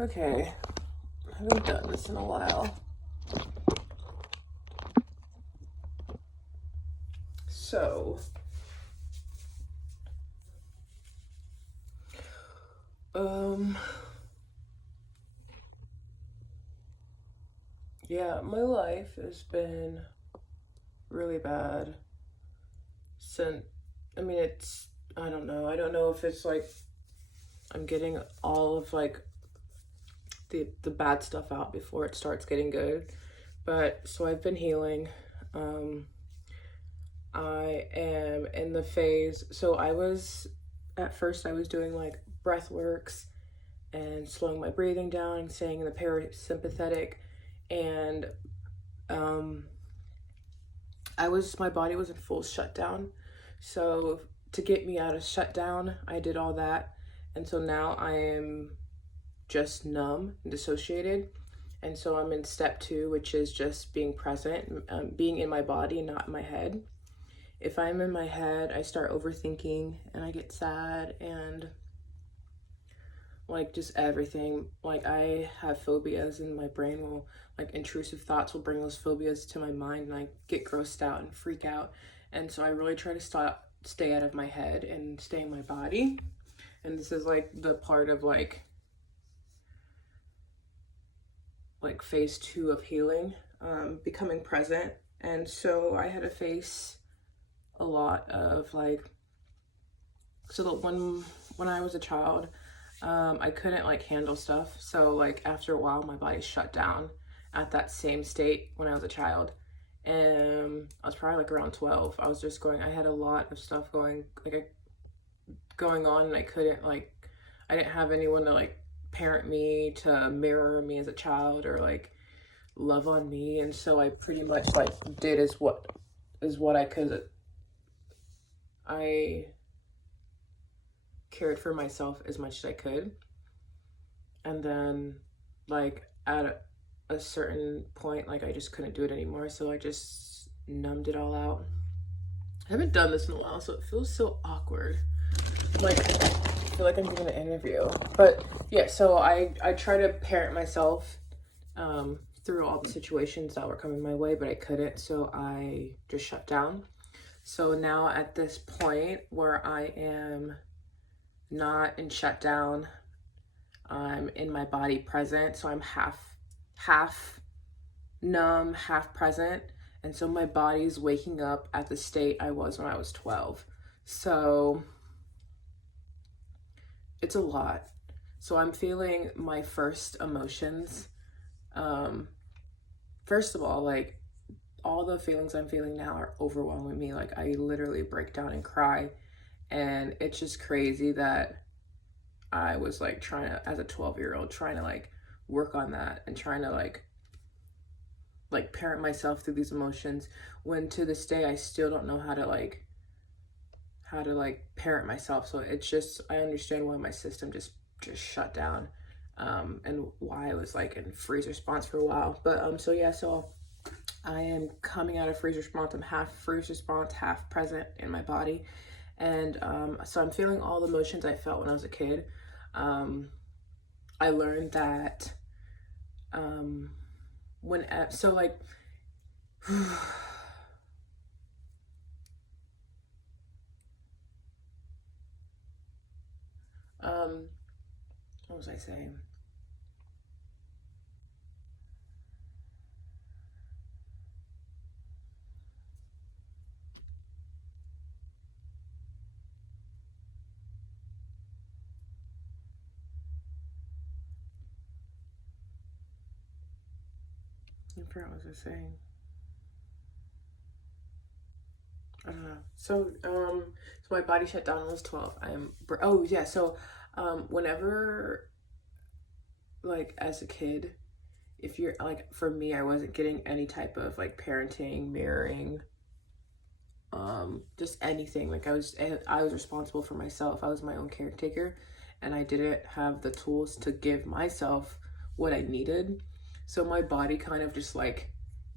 Okay, I haven't done this in a while. So, um, yeah, my life has been really bad since, I don't know. I don't know if it's like I'm getting all of like the bad stuff out before it starts getting good. But so I've been healing. Um, I am in the phase. So at first I was doing like breath works and slowing my breathing down and staying in the parasympathetic. And um, my body was in full shutdown. So to get me out of shutdown, I did all that. And so now I am just numb and dissociated. And so I'm in step two, which is just being present, being in my body, not in my head. If I'm in my head, I start overthinking and I get sad and like just everything. Like I have phobias and my brain will, like intrusive thoughts will bring those phobias to my mind and I get grossed out and freak out. And so I really try to stay out of my head and stay in my body. And this is like the part of like phase two of healing, becoming present. And so I had to face a lot of like, so that when I was a child, I couldn't like handle stuff. So like after a while, my body shut down at that same state when I was a child. And I was probably like around 12. I had a lot of stuff going on, and I didn't have anyone to like parent me, to mirror me as a child, or like love on me. And so I pretty much like did as what I could. I cared for myself as much as I could. And then like at a certain point, like I just couldn't do it anymore. So I just numbed it all out. I haven't done this in a while, so it feels so awkward. Like I feel like I'm doing an interview. But yeah, so I try to parent myself through all the situations that were coming my way, but I couldn't, so I just shut down. So now at this point where I am not in shutdown, I'm in my body present, so I'm half numb, half present, and so my body's waking up at the state I was when I was 12. So it's a lot. So I'm feeling my first emotions. First of all, like all the feelings I'm feeling now are overwhelming me. Like I literally break down and cry, and it's just crazy that I was like trying to, as a 12-year-old, trying to like work on that and trying to like parent myself through these emotions, when to this day I still don't know how to parent myself. So it's just, I understand why my system just shut down, and why I was like in freeze response for a while. But so yeah, so I am coming out of freeze response. I'm half freeze response, half present in my body. And so I'm feeling all the emotions I felt when I was a kid. I learned that when so like what was I saying? I forgot what I was saying. I don't know. So my body shut down when I was 12. Oh yeah. So whenever, like as a kid, if you're like, for me, I wasn't getting any type of like parenting, mirroring, just anything. Like I was responsible for myself. I was my own caretaker, and I didn't have the tools to give myself what I needed. So my body kind of just like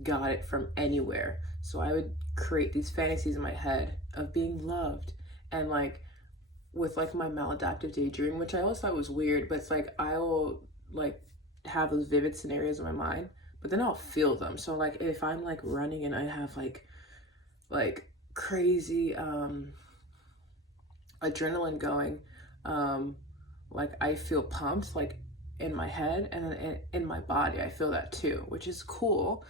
got it from anywhere. So I would create these fantasies in my head of being loved, and like with like my maladaptive daydream, which I always thought was weird, but it's like I will like have those vivid scenarios in my mind, but then I'll feel them. So like if I'm like running and I have like crazy adrenaline going, like I feel pumped like in my head, and then in my body I feel that too, which is cool,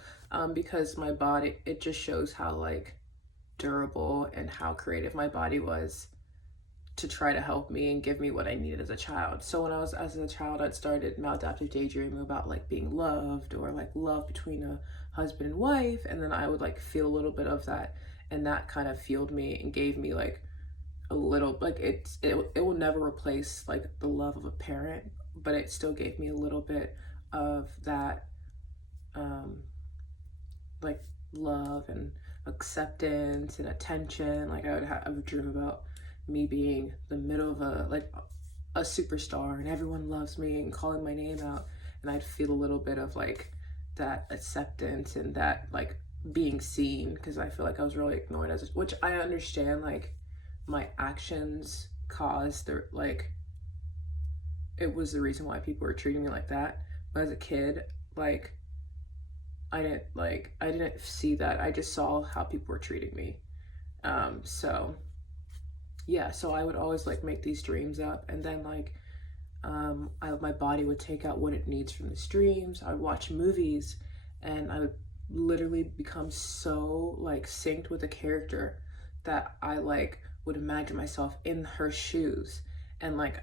because my body, it just shows how like durable and how creative my body was to try to help me and give me what I needed as a child. So when I was as a child, I'd started maladaptive daydreaming about like being loved, or like love between a husband and wife, and then I would like feel a little bit of that, and that kind of fueled me and gave me like a little, like it will never replace like the love of a parent, but it still gave me a little bit of that like love and acceptance and attention. Like I would dream about me being the middle of a superstar and everyone loves me and calling my name out, and I'd feel a little bit of like that acceptance and that like being seen, because I feel like I was really ignored which I understand, like my actions caused their like it was the reason why people were treating me like that. But as a kid, like I didn't see that. I just saw how people were treating me. So yeah, so I would always like make these dreams up, and then like my body would take out what it needs from these dreams. I would watch movies, and I would literally become so like synced with a character that I like would imagine myself in her shoes, and like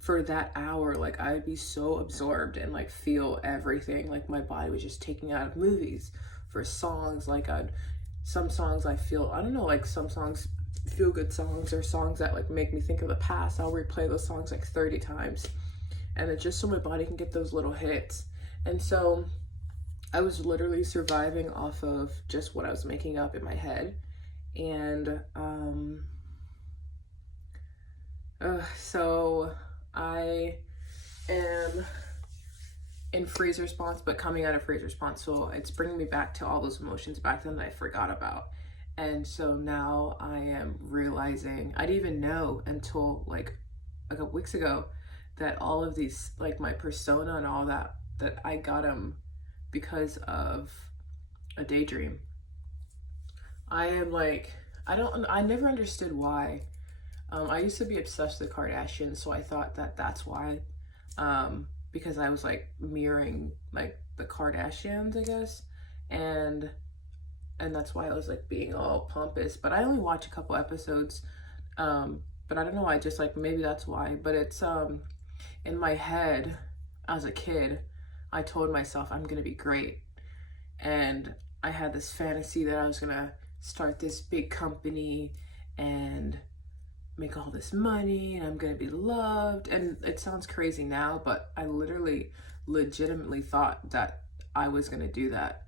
for that hour, like I would be so absorbed and like feel everything like my body was just taking out of movies. For songs, like some songs I feel, I don't know, like some songs feel good songs, or songs that like make me think of the past, I'll replay those songs like 30 times, and it's just so my body can get those little hits. And so I was literally surviving off of just what I was making up in my head. And so I am in freeze response, but coming out of freeze response, so it's bringing me back to all those emotions back then that I forgot about. And so now I am realizing, I didn't even know until like a couple weeks ago, that all of these, like my persona and all that I got them because of a daydream. I am like, I never understood why. I used to be obsessed with the Kardashians, so I thought that that's why, because I was like mirroring like the Kardashians, I guess, and that's why I was like being all pompous. But I only watched a couple episodes, but I don't know, I just like, maybe that's why. But it's in my head as a kid, I told myself I'm gonna be great, and I had this fantasy that I was gonna start this big company and make all this money, and I'm gonna be loved. And it sounds crazy now, but I literally legitimately thought that I was gonna do that.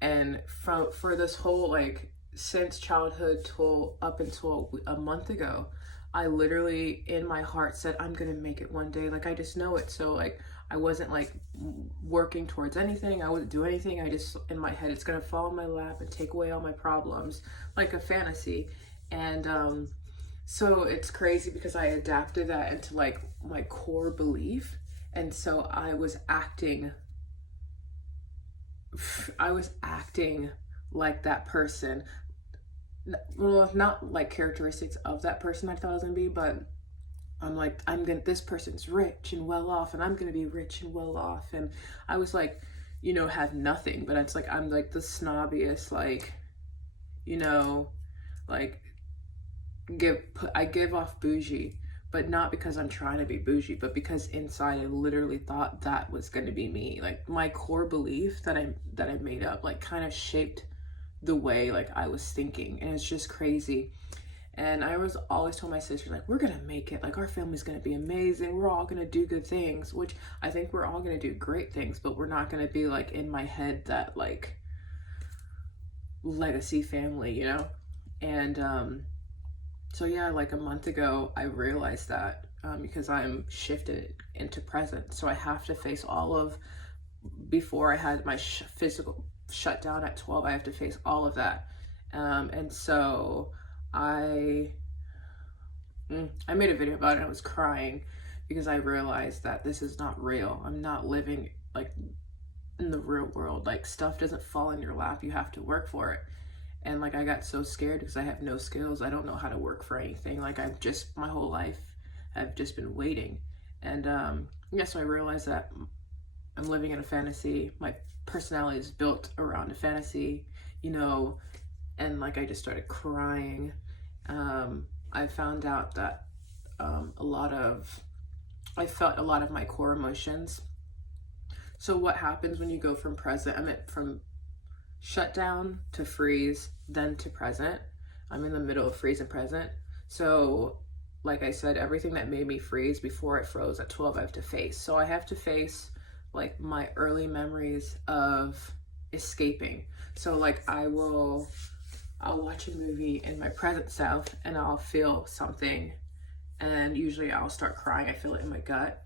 And for this whole like since childhood till up until a month ago, I literally in my heart said I'm gonna make it one day. Like I just know it. So like I wasn't like working towards anything, I wouldn't do anything, I just in my head, it's gonna fall in my lap and take away all my problems, like a fantasy. And so it's crazy because I adapted that into like my core belief. And so I was acting like that person. Well, not like characteristics of that person I thought I was gonna be, but I'm like, this person's rich and well off, and I'm gonna be rich and well off. And I was like, have nothing, but it's like, I'm like the snobbiest, like, like I give off bougie, but not because I'm trying to be bougie, but because inside I literally thought that was going to be me. Like my core belief that I made up, like kind of shaped the way like I was thinking. And it's just crazy. And I was always told my sisters, like, we're gonna make it, like our family's gonna be amazing, we're all gonna do good things, which I think we're all gonna do great things, but we're not gonna be like in my head that like legacy family, And so yeah, like a month ago, I realized that, because I'm shifted into present. So I have to face all of, before I had my physical shutdown at 12, I have to face all of that. And so I made a video about it, and I was crying because I realized that this is not real. I'm not living like in the real world. Like, stuff doesn't fall in your lap, you have to work for it. And like, I got so scared because I have no skills. I don't know how to work for anything. Like, I've just, my whole life I've just been waiting. And yeah, so I realized that I'm living in a fantasy. My personality is built around a fantasy, you know. And like, I just started crying. I found out that I felt a lot of my core emotions. So what happens when you go from from shutdown to freeze, then to present? I'm in the middle of freeze and present. So like I said, everything that made me freeze before it froze at 12, I have to face. So I have to face like my early memories of escaping. So like, I'll watch a movie in my present self and I'll feel something, and usually I'll start crying. I feel it in my gut,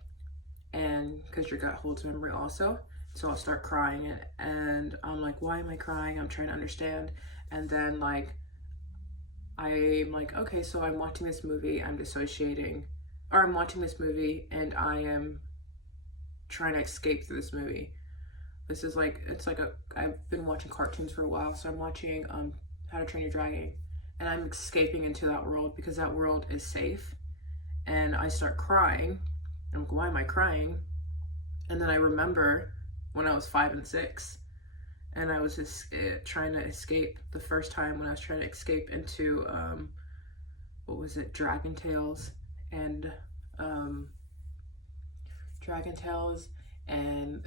and because your gut holds memory also. So I'll start crying, and I'm like, why am I crying? I'm trying to understand. And then like, I'm like, okay, so I'm watching this movie, I'm dissociating, or I'm watching this movie and I am trying to escape through this movie. This is like, I've been watching cartoons for a while, so I'm watching How to Train Your Dragon, and I'm escaping into that world because that world is safe. And I start crying. I'm like, why am I crying? And then I remember when I was 5 and 6, and I was just trying to escape the first time when I was trying to escape into, what was it, Dragon Tales, and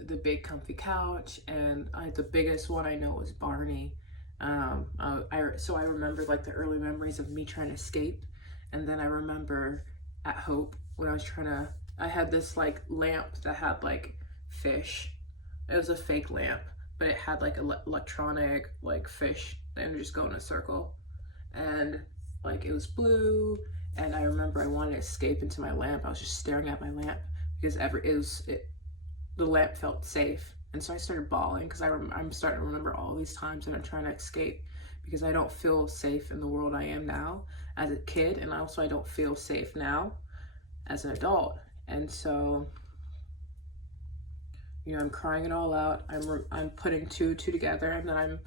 the big comfy couch, and the biggest one I know was Barney. So I remember like the early memories of me trying to escape. And then I remember at Hope when I had this like lamp that had like fish. It was a fake lamp, but it had like electronic like fish and just go in a circle, and like it was blue. And I remember I wanted to escape into my lamp. I was just staring at my lamp because the lamp felt safe. And so I started bawling because I'm starting to remember all these times that I'm trying to escape because I don't feel safe in the world I am now as a kid, and also I don't feel safe now as an adult. And so, you know, I'm crying it all out. I'm putting two together, and then I'm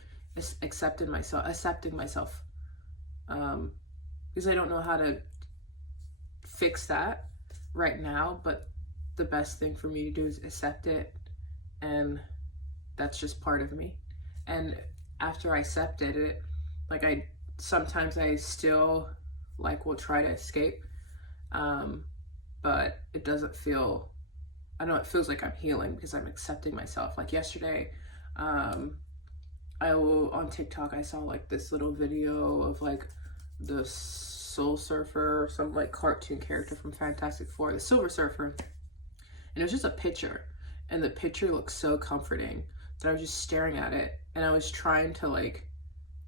accepting myself, because I don't know how to fix that right now, but the best thing for me to do is accept it, and that's just part of me. And after I accepted it, like sometimes I still like will try to escape, but it doesn't feel, I know it feels like I'm healing because I'm accepting myself. Like yesterday, on TikTok, I saw like this little video of like the Soul Surfer, or some like cartoon character from Fantastic Four, the Silver Surfer. And it was just a picture, and the picture looked so comforting that I was just staring at it, and I was trying to like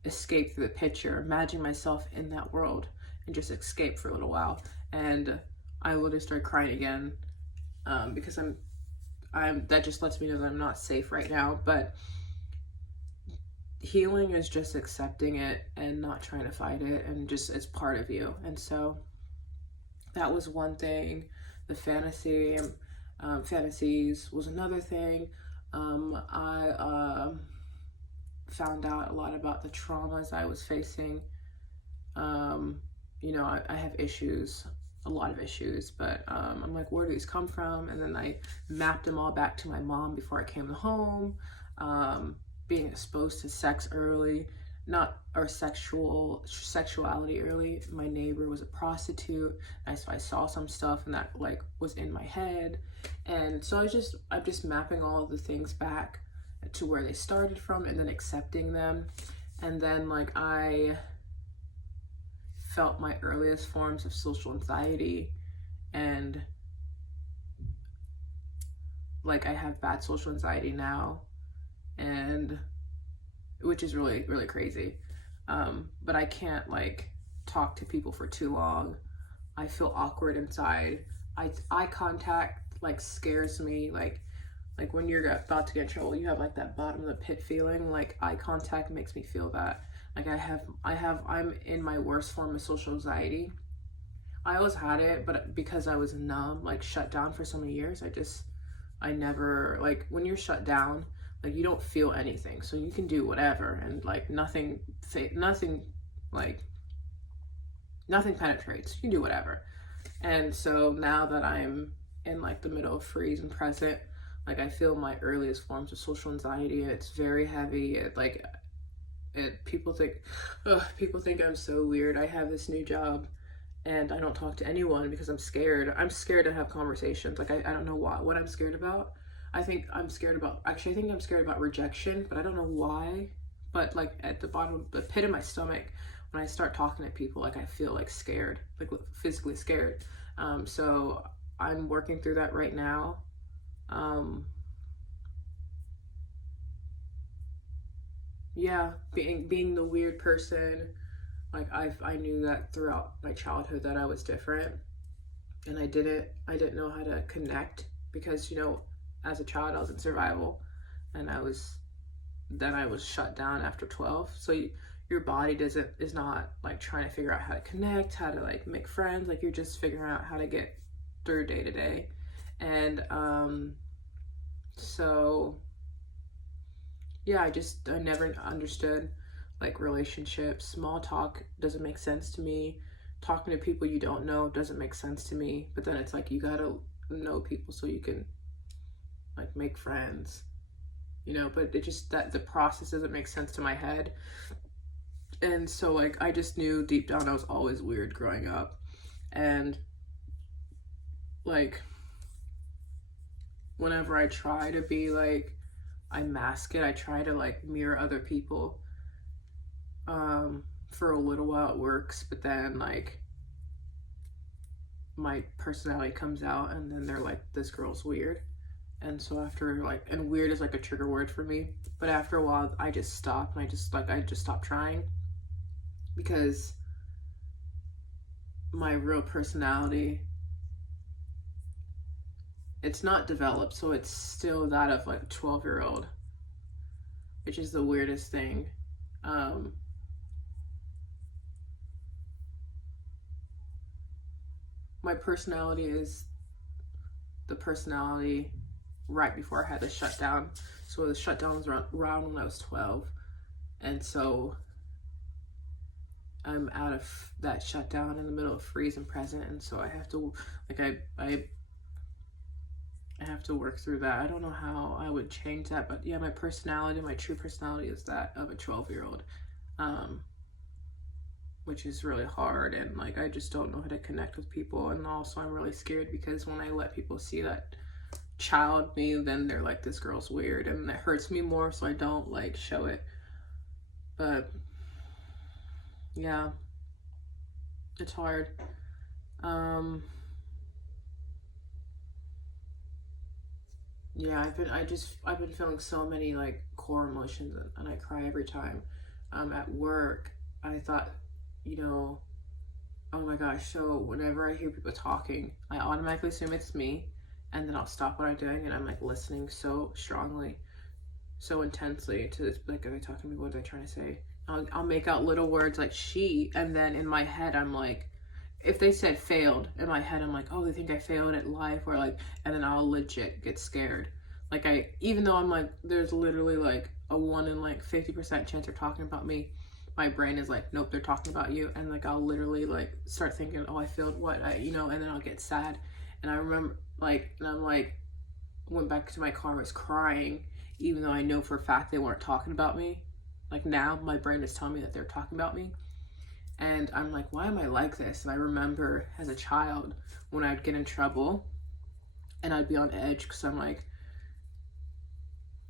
escape through the picture, imagine myself in that world and just escape for a little while. And I literally started crying again, because that just lets me know that I'm not safe right now. But healing is just accepting it and not trying to fight it, and just it's part of you. And that was one thing. The fantasies was another thing. I found out a lot about the traumas I was facing. You know, I have issues, a lot of issues, but I'm like, where do these come from? And then I mapped them all back to my mom before I came home. Being exposed to sex early, sexuality early. My neighbor was a prostitute, and so I saw some stuff, and that like was in my head. And so I'm just mapping all of the things back to where they started from, and then accepting them. And then like, I felt my earliest forms of social anxiety, and like I have bad social anxiety now, and which is really, really crazy. But I can't like talk to people for too long. I feel awkward inside. Eye contact like scares me. Like when you're about to get in trouble, you have like that bottom of the pit feeling. Like eye contact makes me feel that. Like I'm in my worst form of social anxiety. I always had it, but because I was numb, like shut down for so many years, I never, like when you're shut down, like you don't feel anything, so you can do whatever, and like nothing, like nothing penetrates. You can do whatever. And so now that I'm in like the middle of freeze and present, like I feel my earliest forms of social anxiety. It's very heavy. People think I'm so weird. I have this new job and I don't talk to anyone because I'm scared. I'm scared to have conversations. Like I don't know what I'm scared about. I think I'm scared about rejection, but I don't know why. But like at the bottom of the pit of my stomach, when I start talking to people, like I feel like scared, like physically scared. So I'm working through that right now. Yeah, being the weird person, like I knew that throughout my childhood that I was different, and I didn't know how to connect because, you know, as a child I was in survival, and I was shut down after 12. So your body is not like trying to figure out how to connect, how to like make friends, like you're just figuring out how to get through day to day. And so yeah, I never understood like relationships. Small talk doesn't make sense to me. Talking to people you don't know doesn't make sense to me. But then it's like you gotta know people so you can like make friends, you know. But it just, that the process doesn't make sense to my head. And so like I just knew deep down I was always weird growing up. And like whenever I try to be like, I mask it. I try to like mirror other people. For a little while it works, but then like my personality comes out and then they're like, this girl's weird. And so after like, and weird is like a trigger word for me, but after a while I just stopped, and I just stopped trying, because my real personality, it's not developed, so it's still that of like a 12-year-old, which is the weirdest thing. My personality is the personality right before I had the shutdown. So the shutdown was around when I was 12. And so I'm out of that shutdown in the middle of freeze and present. And so I have to, like, I have to work through that. I don't know how I would change that, but yeah, my personality, my true personality is that of a 12-year-old, which is really hard. And like, I just don't know how to connect with people. And also I'm really scared because when I let people see that child me, then they're like, this girl's weird, and it hurts me more, so I don't like show it. But yeah, it's hard. Yeah, I've been feeling so many like core emotions, and I cry every time. At work, I thought, you know, oh my gosh, so whenever I hear people talking, I automatically assume it's me, and then I'll stop what I'm doing and I'm like listening so strongly, so intensely to this, like, are they talking to me? What are they trying to say? I'll make out little words like she, and then in my head I'm like, if they said failed, in my head I'm like, oh, they think I failed at life, or like, and then I'll legit get scared. Like, even though I'm like, there's literally like a 1 in like 50% chance they're talking about me, my brain is like, nope, they're talking about you. And like, I'll literally like start thinking, oh, I failed what, you know, and then I'll get sad. And I remember like, and I'm like, went back to my car, was crying, even though I know for a fact they weren't talking about me. Like, now my brain is telling me that they're talking about me. And I'm like, why am I like this? And I remember as a child when I'd get in trouble and I'd be on edge because I'm like,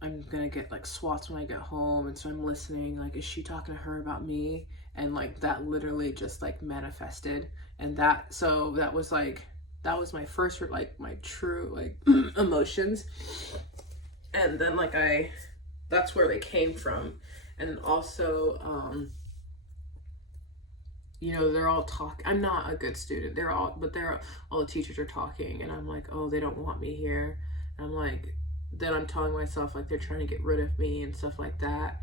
I'm gonna get like swats when I get home. And so I'm listening, like, is she talking to her about me? And like, that literally just like manifested. And that was my first, like, my true like emotions. And then like that's where they came from. And also, you know, they're all talking. I'm not a good student. All the teachers are talking, and I'm like, oh, they don't want me here. And I'm like, then I'm telling myself like they're trying to get rid of me and stuff like that.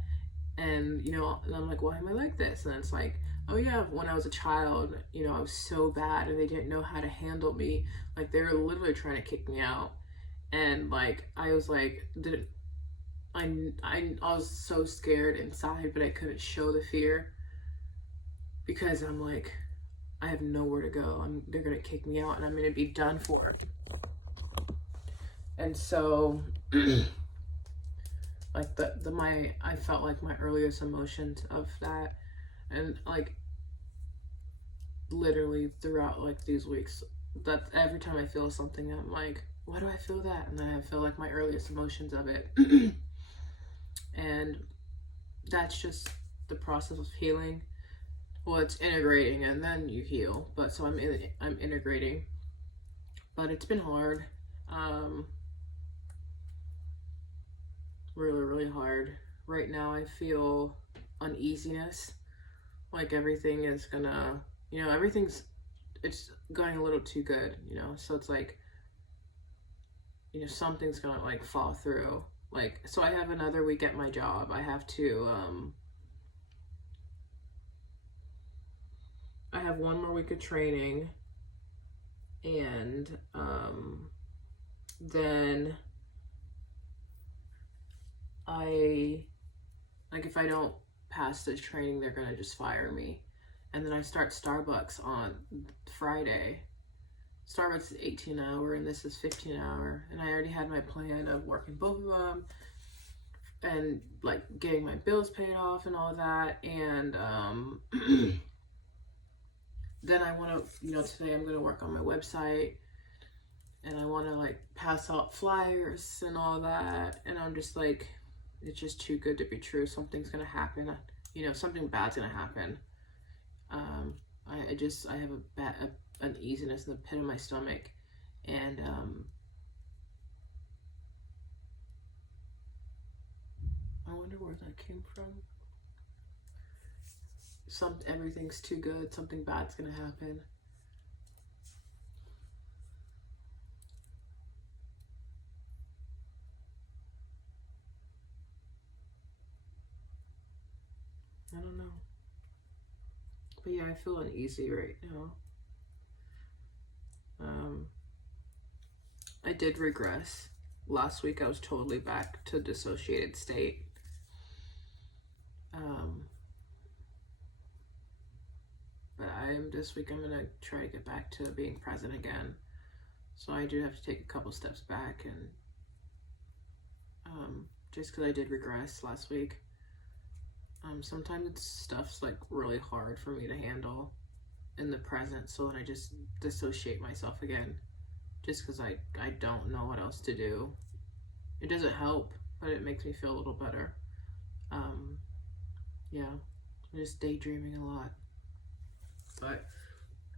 And you know, and I'm like, why am I like this? And it's like, oh yeah, when I was a child, you know, I was so bad and they didn't know how to handle me. Like they were literally trying to kick me out. And like I was like, didn't I was so scared inside, but I couldn't show the fear because I'm like, I have nowhere to go. They're gonna kick me out and I'm gonna be done for. And so like I felt like my earliest emotions of that, and like literally throughout like these weeks, that every time I feel something, I'm like, why do I feel that? And then I feel like my earliest emotions of it. And that's just the process of healing. Well, it's integrating and then you heal, but so I'm integrating, but it's been hard. Really, really hard. Right now I feel uneasiness, like everything is gonna, you know, it's going a little too good, you know, so it's like, you know, something's gonna like fall through. Like, so I have another week at my job. I have one more week of training, and then if I don't pass this training, they're gonna just fire me. And then I start Starbucks on Friday. Starbucks is 18 hour and this is 15 hour. And I already had my plan of working both of them and like getting my bills paid off and all that. And then I want to, you know, today I'm going to work on my website and I want to like pass out flyers and all that. And I'm just like, it's just too good to be true. Something's going to happen. You know, something bad's going to happen. I have an uneasiness in the pit of my stomach, and I wonder where that came from. Everything's too good, something bad's gonna happen. I don't know. But yeah, I feel uneasy right now. I did regress. Last week I was totally back to dissociated state. But this week I'm gonna try to get back to being present again. So I do have to take a couple steps back, and just because I did regress last week. Sometimes stuff's like really hard for me to handle in the present, so then I just dissociate myself again, just because I don't know what else to do. It doesn't help, but it makes me feel a little better. Yeah, I'm just daydreaming a lot. But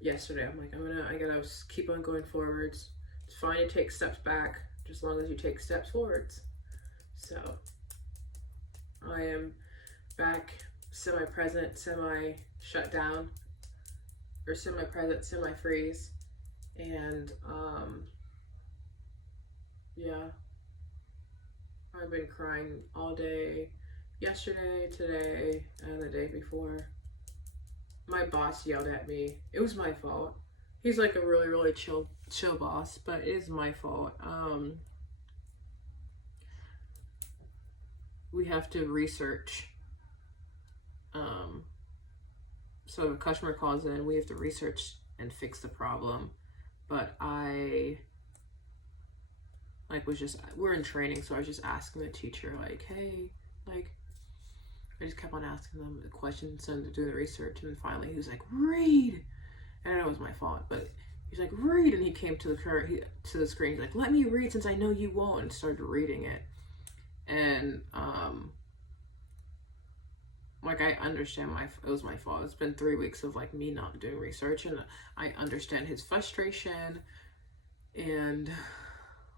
yesterday I'm like, I gotta keep on going forwards. It's fine to take steps back, just as long as you take steps forwards. So I am back semi-present, semi-shut down, or semi-present, semi-freeze, and yeah, I've been crying all day, yesterday, today, and the day before. My boss yelled at me. It was my fault. He's like a really, really chill boss, but it is my fault. We have to research. So if a customer calls in, we have to research and fix the problem. But we're in training, so I was just asking the teacher, like, hey, like, I just kept on asking them the questions and do the research, and then finally he was like, read. And I know it was my fault, but he's like, read, and he came to the screen. He's like, let me read since I know you won't, and started reading it. And like, I understand it was my fault. It's been 3 weeks of like me not doing research, and I understand his frustration, and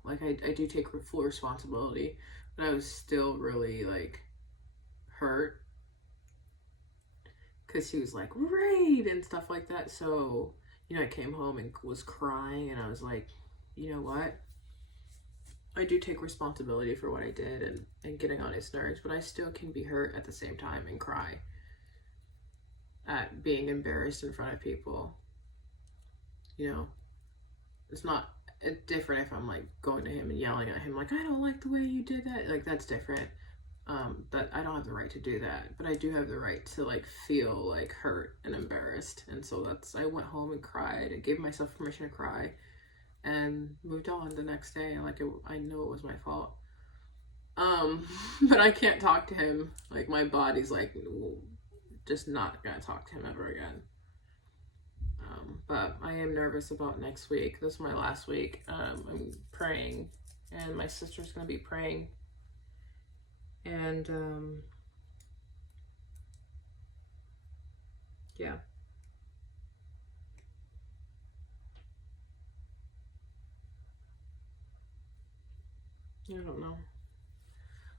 like I do take full responsibility, but I was still really like hurt because he was like, read and stuff like that. So, you know, I came home and was crying, and I was like, you know what, I do take responsibility for what I did and getting on his nerves, but I still can be hurt at the same time and cry. at being embarrassed in front of people. You know, it's not different if I'm like going to him and yelling at him like, I don't like the way you did that. Like, that's different. But I don't have the right to do that. But I do have the right to like feel like hurt and embarrassed. And so I went home and cried and gave myself permission to cry and moved on the next day. Like, I know it was my fault. But I can't talk to him. Like, my body's like, just not gonna talk to him ever again. But I am nervous about next week. This is my last week. I'm praying, and my sister's gonna be praying. And yeah. I don't know.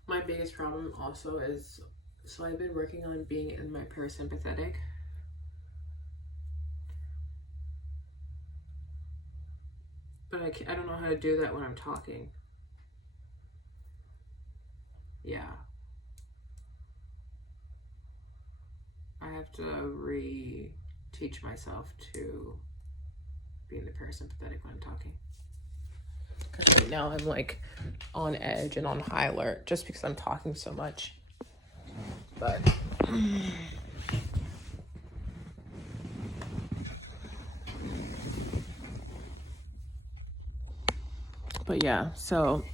My biggest problem also is, so I've been working on being in my parasympathetic. But I don't know how to do that when I'm talking. Yeah. I have to re-teach myself to be in the parasympathetic when I'm talking. Because right now I'm like on edge and on high alert just because I'm talking so much. But yeah, so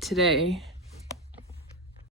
today